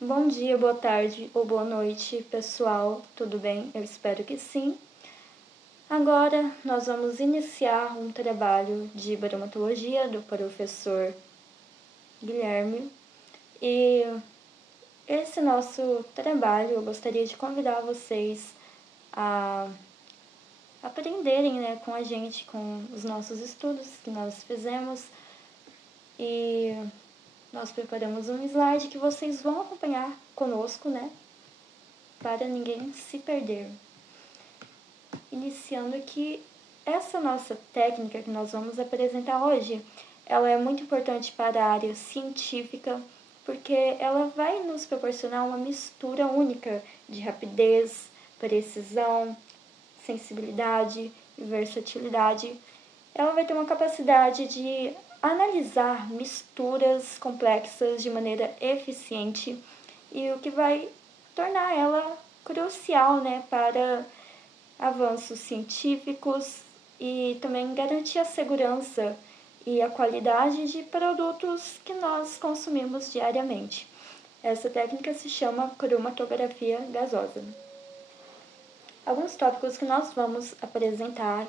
Bom dia, boa tarde ou boa noite, pessoal. Tudo bem? Eu espero que sim. Agora nós vamos iniciar um trabalho de bromatologia do professor Guilherme. E esse nosso trabalho eu gostaria de convidar vocês a aprenderem, com a gente, com os nossos estudos que nós fizemos. E nós preparamos um slide que vocês vão acompanhar conosco, para ninguém se perder. Iniciando aqui, essa nossa técnica que nós vamos apresentar hoje, ela é muito importante para a área científica, porque ela vai nos proporcionar uma mistura única de rapidez, precisão, sensibilidade e versatilidade. Ela vai ter uma capacidade de analisar misturas complexas de maneira eficiente e o que vai tornar ela crucial, para avanços científicos e também garantir a segurança e a qualidade de produtos que nós consumimos diariamente. Essa técnica se chama cromatografia gasosa. Alguns tópicos que nós vamos apresentar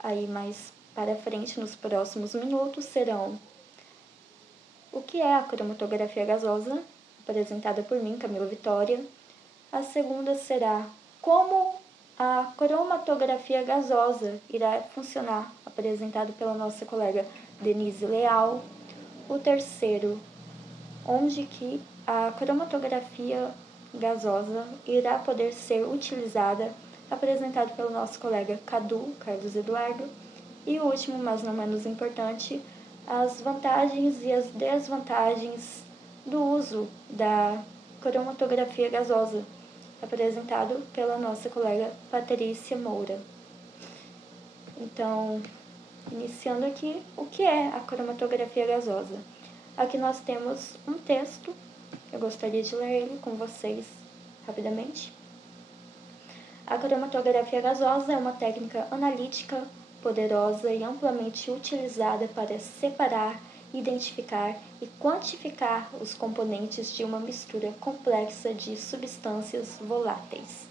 aí mais para frente nos próximos minutos serão: o que é a cromatografia gasosa, apresentada por mim, Camila Vitória. A segunda será como a cromatografia gasosa irá funcionar, apresentado pela nossa colega Denise Leal. O terceiro, onde que a cromatografia gasosa irá poder ser utilizada, apresentado pelo nosso colega Cadu, Carlos Eduardo. E o último, mas não menos importante, as vantagens e as desvantagens do uso da cromatografia gasosa, apresentado pela nossa colega Patrícia Moura. Então, iniciando aqui, o que é a cromatografia gasosa? Aqui nós temos um texto, eu gostaria de ler ele com vocês rapidamente. A cromatografia gasosa é uma técnica analítica, poderosa e amplamente utilizada para separar, identificar e quantificar os componentes de uma mistura complexa de substâncias voláteis.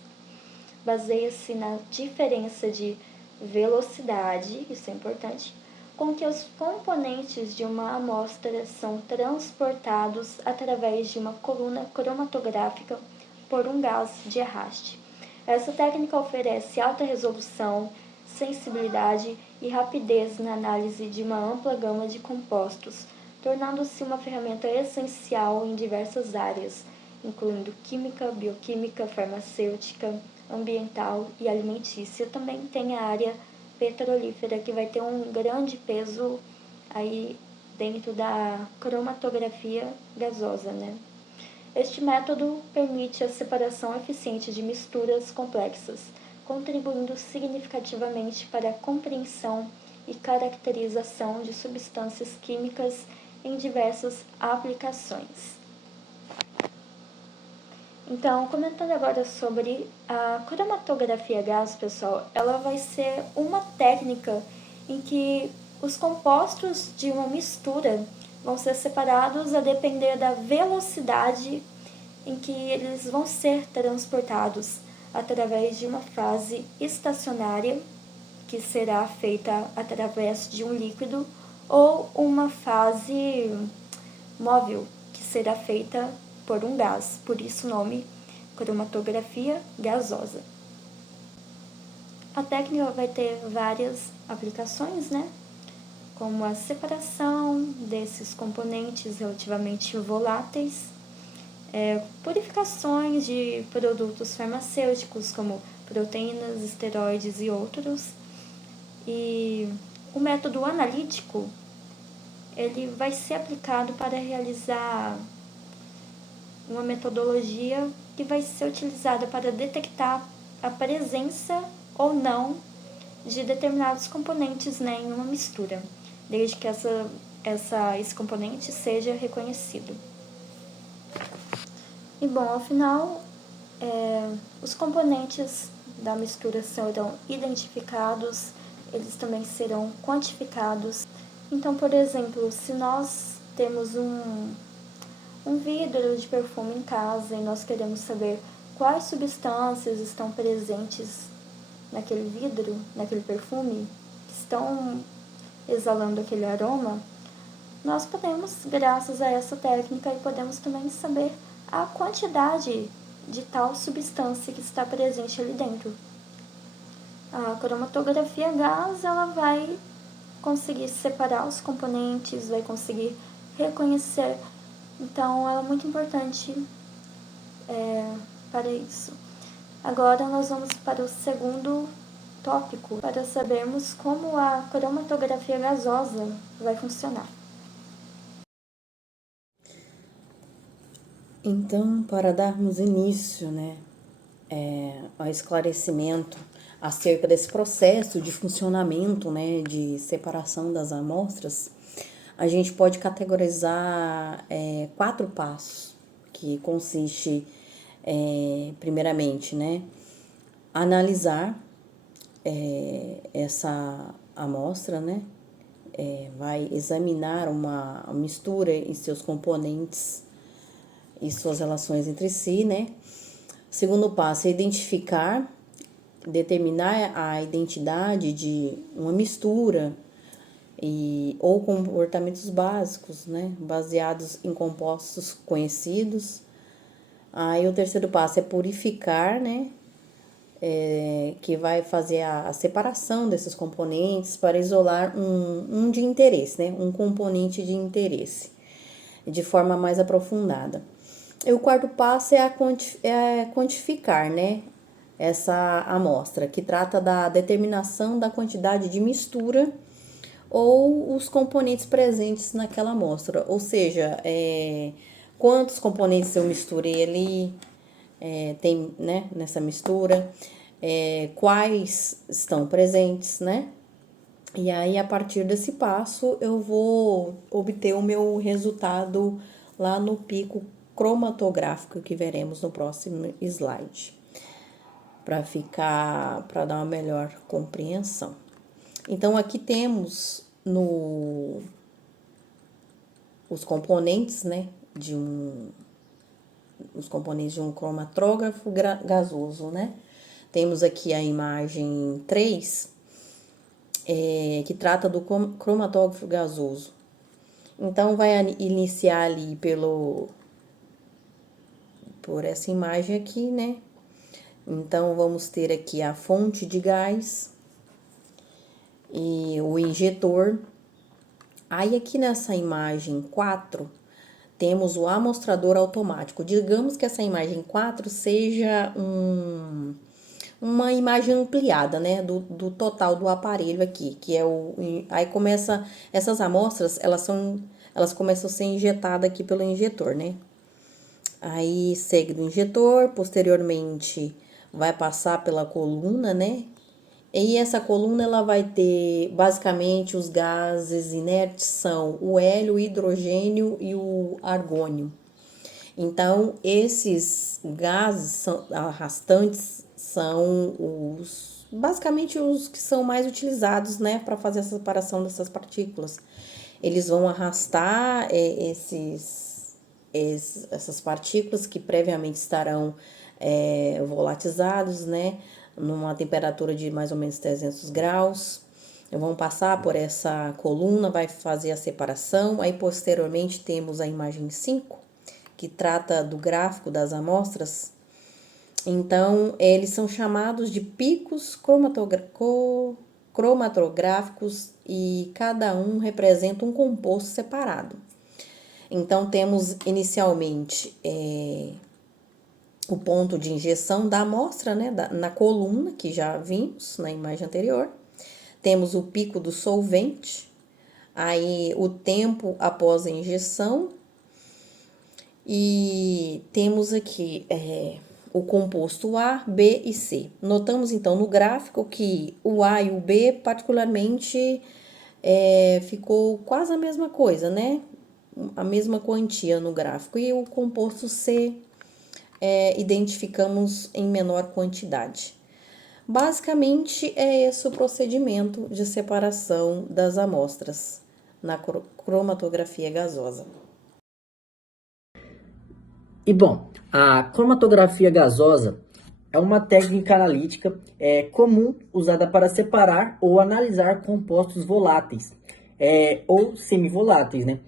Baseia-se na diferença de velocidade, isso é importante, com que os componentes de uma amostra são transportados através de uma coluna cromatográfica por um gás de arraste. Essa técnica oferece alta resolução, sensibilidade e rapidez na análise de uma ampla gama de compostos, tornando-se uma ferramenta essencial em diversas áreas, incluindo química, bioquímica, farmacêutica, ambiental e alimentícia. Também tem a área petrolífera, que vai ter um grande peso aí dentro da cromatografia gasosa, Este método permite a separação eficiente de misturas complexas, contribuindo significativamente para a compreensão e caracterização de substâncias químicas em diversas aplicações. Então, comentando agora sobre a cromatografia a gás, pessoal, ela vai ser uma técnica em que os compostos de uma mistura vão ser separados a depender da velocidade em que eles vão ser transportados através de uma fase estacionária, que será feita através de um líquido, ou uma fase móvel, que será feita por um gás, por isso o nome cromatografia gasosa. A técnica vai ter várias aplicações, como a separação desses componentes relativamente voláteis, purificações de produtos farmacêuticos como proteínas, esteroides e outros. E o método analítico, ele vai ser aplicado para realizar uma metodologia que vai ser utilizada para detectar a presença ou não de determinados componentes em uma mistura, desde que esse componente seja reconhecido. E bom, ao final, os componentes da mistura serão identificados, eles também serão quantificados. Então, por exemplo, se nós temos um vidro de perfume em casa e nós queremos saber quais substâncias estão presentes naquele vidro, naquele perfume, que estão exalando aquele aroma, nós podemos, graças a essa técnica, podemos também saber a quantidade de tal substância que está presente ali dentro. A cromatografia a gás, ela vai conseguir separar os componentes, vai conseguir reconhecer. Então, ela é muito importante para isso. Agora, nós vamos para o segundo tópico, para sabermos como a cromatografia gasosa vai funcionar. Então, para darmos início, ao esclarecimento acerca desse processo de funcionamento, de separação das amostras, a gente pode categorizar 4 passos, que consiste, primeiramente, analisar essa amostra, vai examinar uma mistura e seus componentes e suas relações entre si, Segundo passo é identificar, determinar a identidade de uma mistura ou comportamentos básicos, baseados em compostos conhecidos. Aí o terceiro passo é purificar, que vai fazer a separação desses componentes para isolar um de interesse, um componente de interesse, de forma mais aprofundada. E o quarto passo é quantificar, essa amostra, que trata da determinação da quantidade de mistura ou os componentes presentes naquela amostra. Ou seja, quantos componentes eu misturei ali, tem, nessa mistura, quais estão presentes, E aí, a partir desse passo, eu vou obter o meu resultado lá no pico cromatográfico que veremos no próximo slide, para dar uma melhor compreensão. Então, aqui temos os componentes, os componentes de um cromatógrafo gasoso, Temos aqui a imagem 3, que trata do cromatógrafo gasoso. Então, vai iniciar ali por essa imagem aqui, Então, vamos ter aqui a fonte de gás e o injetor. Aí, aqui nessa imagem 4, temos o amostrador automático. Digamos que essa imagem 4 seja uma imagem ampliada, do total do aparelho aqui, que é aí começa, essas amostras, elas começam a ser injetadas aqui pelo injetor, Aí segue do injetor, posteriormente vai passar pela coluna, E essa coluna ela vai ter basicamente os gases inertes são o hélio, o hidrogênio e o argônio. Então, esses gases arrastantes são basicamente os que são mais utilizados, para fazer a separação dessas partículas. Eles vão arrastar essas partículas que previamente estarão volatizados, numa temperatura de mais ou menos 300 graus. Vão passar por essa coluna, vai fazer a separação. Aí, posteriormente, temos a imagem 5, que trata do gráfico das amostras. Então, eles são chamados de picos cromatográficos e cada um representa um composto separado. Então, temos inicialmente o ponto de injeção da amostra, na coluna, que já vimos na imagem anterior. Temos o pico do solvente, aí o tempo após a injeção. E temos aqui o composto A, B e C. Notamos, então, no gráfico que o A e o B, particularmente, ficou quase a mesma coisa, A mesma quantia no gráfico. E o composto C identificamos em menor quantidade. Basicamente, é esse o procedimento de separação das amostras na cromatografia gasosa. E bom, a cromatografia gasosa é uma técnica analítica comum usada para separar ou analisar compostos voláteis ou semivoláteis, né,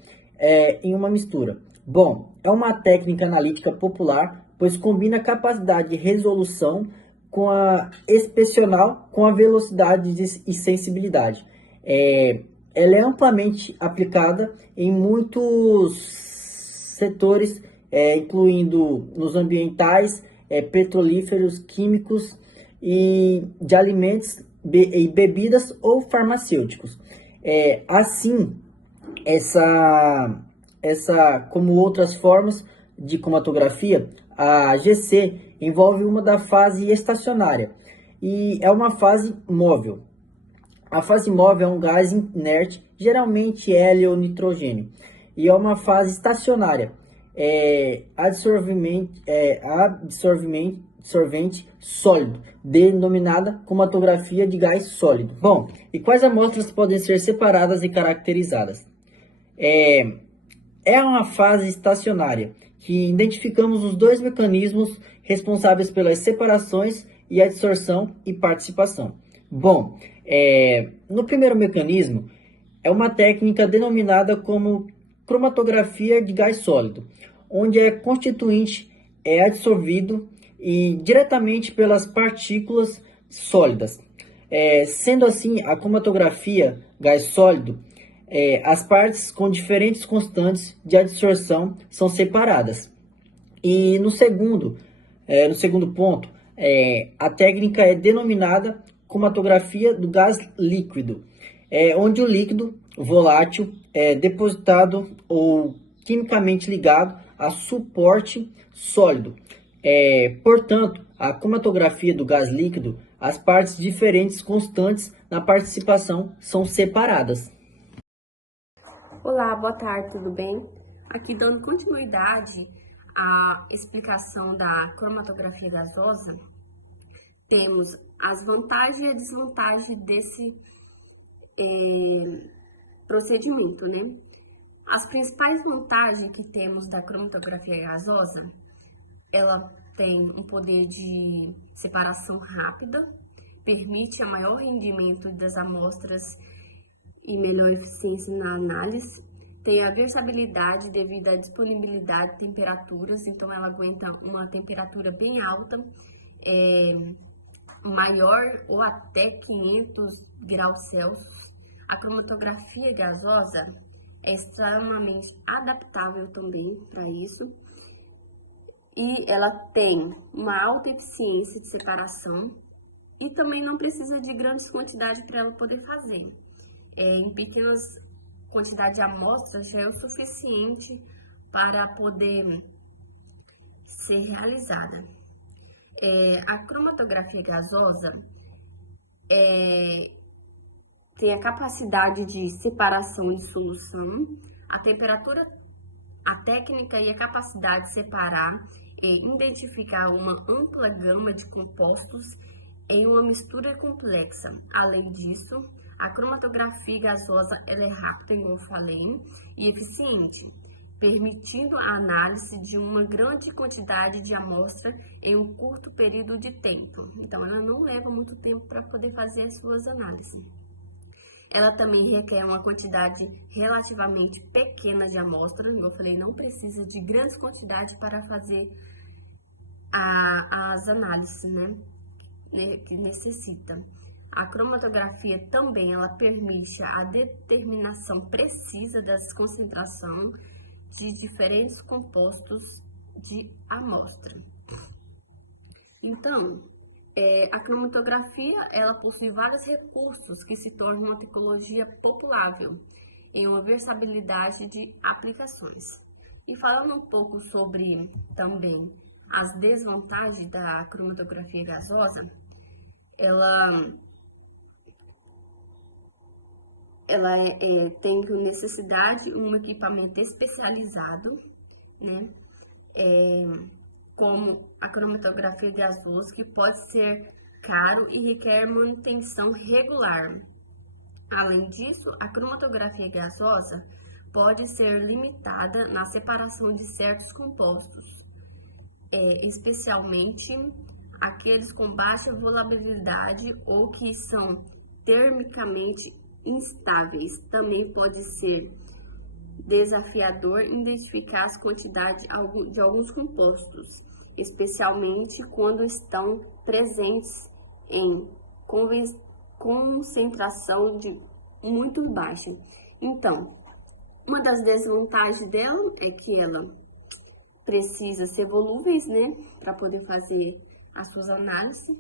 em uma mistura. Bom, é uma técnica analítica popular, pois combina a capacidade de resolução com a inspecional com a velocidade e sensibilidade. Ela é amplamente aplicada em muitos setores, incluindo nos ambientais, petrolíferos, químicos e de alimentos e bebidas ou farmacêuticos. Assim, como outras formas de cromatografia, a GC envolve uma da fase estacionária e é uma fase móvel. A fase móvel é um gás inerte, geralmente hélio ou nitrogênio, e é uma fase estacionária, absorvente sólido, denominada cromatografia de gás sólido. Bom, e quais amostras podem ser separadas e caracterizadas? É uma fase estacionária, que identificamos os dois mecanismos responsáveis pelas separações e adsorção e participação. Bom, no primeiro mecanismo, é uma técnica denominada como cromatografia de gás sólido, onde constituinte é absorvido e diretamente pelas partículas sólidas. Sendo assim, a cromatografia gás sólido, as partes com diferentes constantes de adsorção são separadas. E no segundo ponto, a técnica é denominada cromatografia do gás líquido, onde o líquido volátil é depositado ou quimicamente ligado a suporte sólido. Portanto, a cromatografia do gás líquido, as partes diferentes constantes na participação são separadas. Olá, boa tarde, tudo bem? Aqui dando continuidade à explicação da cromatografia gasosa, temos as vantagens e a desvantagem desse procedimento, né? As principais vantagens que temos da cromatografia gasosa, ela tem um poder de separação rápida, permite a maior rendimento das amostras e melhor eficiência na análise, tem a versatilidade devido à disponibilidade de temperaturas, então ela aguenta uma temperatura bem alta, maior ou até 500 graus Celsius. A cromatografia gasosa é extremamente adaptável também para isso, e ela tem uma alta eficiência de separação e também não precisa de grandes quantidades para ela poder fazer. Em pequenas quantidades de amostras já é o suficiente para poder ser realizada. A cromatografia gasosa tem a capacidade de separação em solução, a temperatura, a técnica e a capacidade de separar e identificar uma ampla gama de compostos em uma mistura complexa. Além disso, a cromatografia gasosa ela é rápida, como eu falei, e eficiente, permitindo a análise de uma grande quantidade de amostra em um curto período de tempo. Então, ela não leva muito tempo para poder fazer as suas análises. Ela também requer uma quantidade relativamente pequena de amostras, como eu falei, não precisa de grandes quantidades para fazer as análises, né, que necessita. A cromatografia também ela permite a determinação precisa das concentrações de diferentes compostos de amostra. Então, a cromatografia ela possui vários recursos que se tornam uma tecnologia populável em uma versatilidade de aplicações. E falando um pouco sobre também as desvantagens da cromatografia gasosa, ela tem necessidade de um equipamento especializado, né? Como a cromatografia gasosa, que pode ser caro e requer manutenção regular. Além disso, a cromatografia gasosa pode ser limitada na separação de certos compostos, especialmente aqueles com baixa volatilidade ou que são termicamente instáveis. Também pode ser desafiador identificar as quantidades de alguns compostos, especialmente quando estão presentes em concentração muito baixa. Então, uma das desvantagens dela é que ela precisa ser volúveis, né, para poder fazer as suas análises,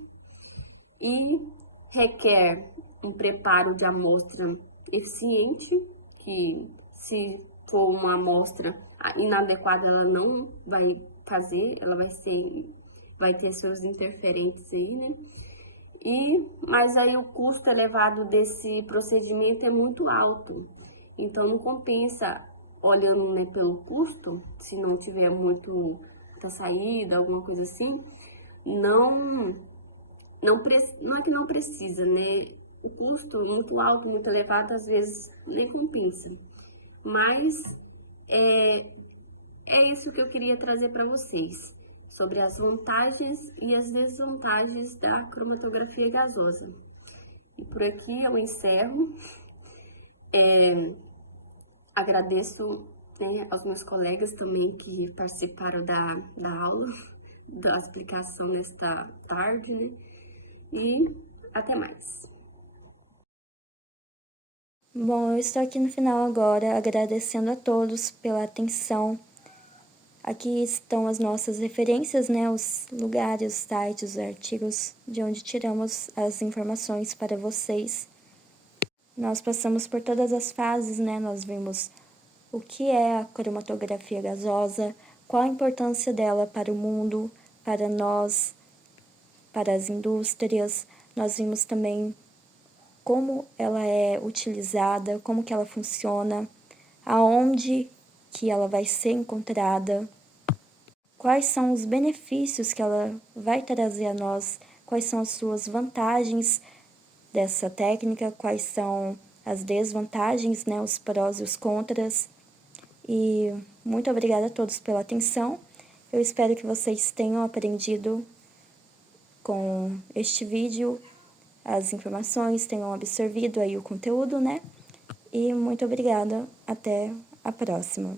e requer um preparo de amostra eficiente, que se for uma amostra inadequada, ela não vai fazer, ela vai ter seus interferentes aí, né? Mas aí o custo elevado desse procedimento é muito alto, então não compensa, olhando, né, pelo custo, se não tiver muita saída, alguma coisa assim, não é que não precisa, né? O custo muito alto, muito elevado, às vezes nem compensa. Mas é isso que eu queria trazer para vocês, sobre as vantagens e as desvantagens da cromatografia gasosa. E por aqui eu encerro. Agradeço, né, aos meus colegas também que participaram da aula, da explicação nesta tarde, né? E até mais. Bom, eu estou aqui no final agora agradecendo a todos pela atenção. Aqui estão as nossas referências, né, os lugares, os sites, os artigos de onde tiramos as informações para vocês. Nós passamos por todas as fases, né, nós vimos o que é a cromatografia gasosa, qual a importância dela para o mundo, para nós, para as indústrias. Nós vimos também como ela é utilizada, como que ela funciona, aonde que ela vai ser encontrada, quais são os benefícios que ela vai trazer a nós, quais são as suas vantagens dessa técnica, quais são as desvantagens, né, os prós e os contras. E muito obrigada a todos pela atenção. Eu espero que vocês tenham aprendido com este vídeo as informações, tenham absorvido aí o conteúdo, né? E muito obrigada. Até a próxima.